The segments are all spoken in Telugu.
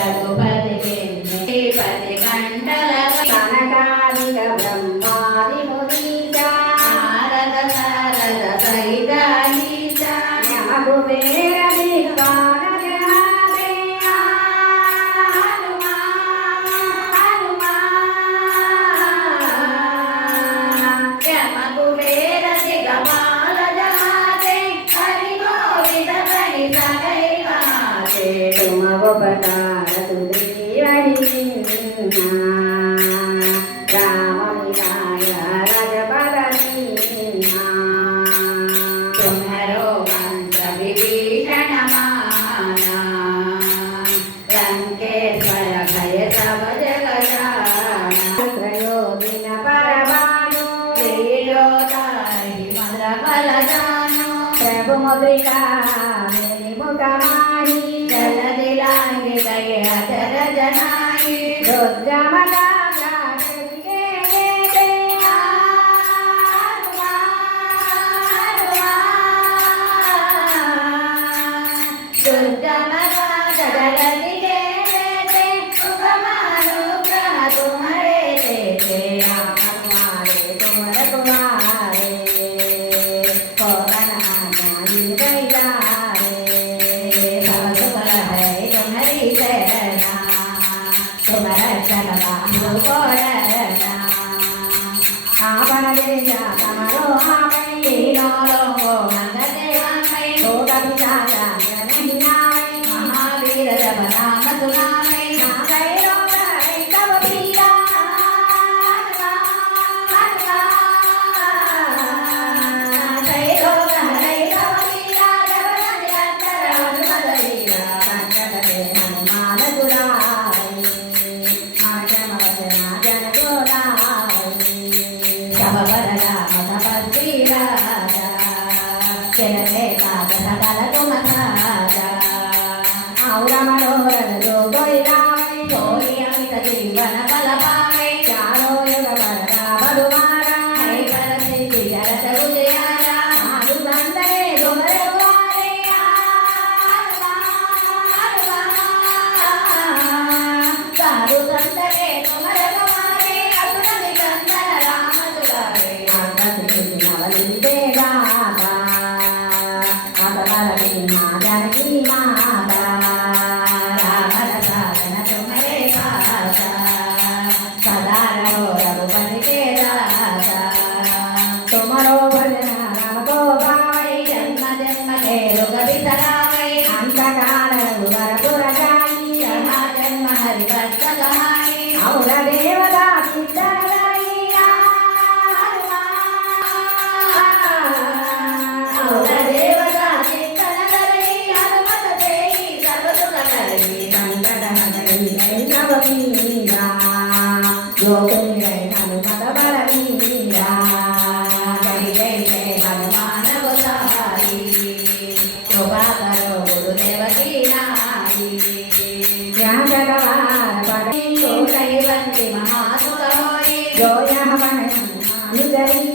రఘుపతికి పది గంటల కనకాదిక బ్రహ్మాది మునీత నారద సారద సహిత నీత నాకు వేరది प्रभु मुद्रिका मेरी मुखमाही जलदि लांगे गए अधर जनाई रुद्रमला हृदय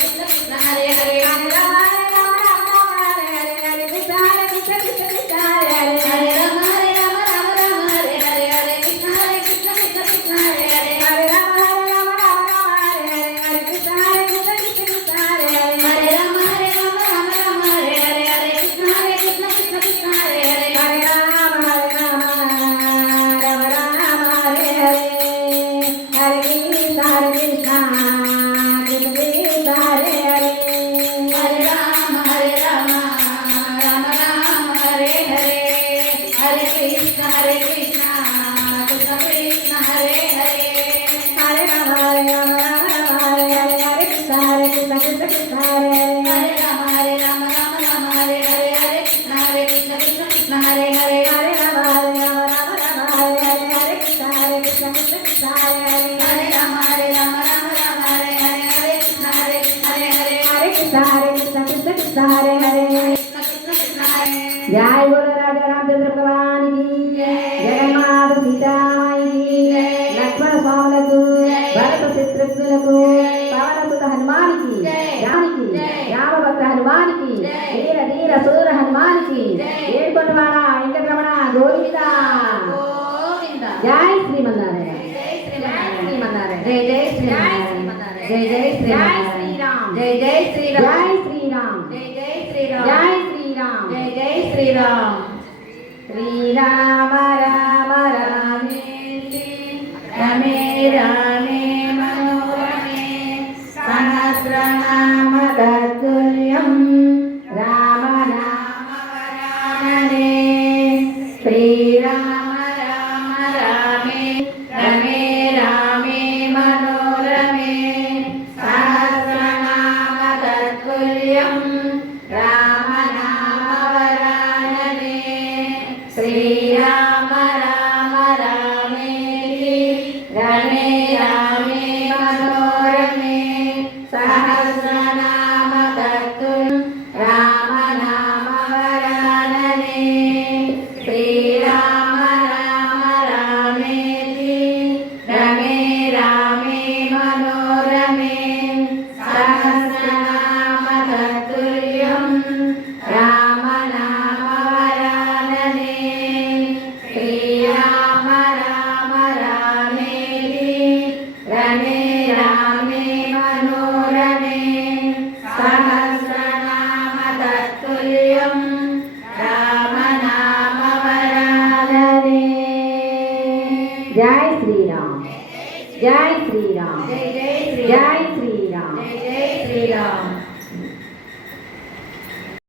Krishna Krishna Hare Hare Hare Rama Hare Krishna Krishna Krishna Hare Hare Hare Rama Rama Rama Hare Hare Hare Krishna Krishna Krishna Hare Hare Hare Rama Hare Krishna Krishna Krishna Hare Hare Hare Rama Rama Hare Hare Krishna Krishna Krishna Hare Hare Hare Rama Rama Hare Hare Hare Krishna Krishna Krishna Hare Hare Hare Rama Rama Hare Hare Hare Krishna Krishna Krishna Hare Hare Hare Rama Hare Hare Hare Krishna Krishna Krishna Hare Hare Rama Hare Hare Hare Krishna Krishna Krishna Hare Hare Hare Rama Hare Hare Hare Krishna Krishna Krishna Hare Hare Hare Rama Hare Hare Hare Krishna Krishna Krishna Hare Hare जय बोलो राजा रामचंद्र भगवान की जगन्नाथ सीता माई की लक्ष्मण स्वामुలకు భరత శత్రుఘ్నులకు పవన సుత హనుమాన్ की జానకి రామ భక్త హనుమాన్ की ధీర ధీర సూర హనుమాన్ की ఏడుకొండవాడ వెంకటరమణ గోవింద గోవింద జై శ్రీమన్నారాయణ జై శ్రీమన్నారాయణ జై జై శ్రీమన్నారాయణ జై జై శ్రీరామ్ జై జై శ్రీరామ్ జై శ్రీరామ్ జై జై శ్రీరామ్ జై శ్రీరామ్ జై జై శ్రీరామ్ శ్రీరామ రామ రామే రమే రామే మనోరమే సహస్రనామ తత్తుల్యం రామ నామ వరాననే శ్రీరామ రామ రామే రమే రామే మనోరమే సహస్రనామ తత్తుల్యం రామ నామ వరాననే శ్రీరామ రామ రామేతి రమే రామే మనోరమే సహస్రనామ తత్తుల్యం రామ నామ వరాననే శ్రీరామ రామ రామేతి రమే రామే మనోరమే సహస్రనామ తత్తుల్యం రామ నామ వరాననే శ్రీరామ రామ రామేతి రమే రామే మనోరమే సహస్రనామ తత్తుల్యం రామ నామ వరాననే జై శ్రీరామ్ జై శ్రీరామ్ జై జై శ్రీరామ్ జై జై శ్రీరామ్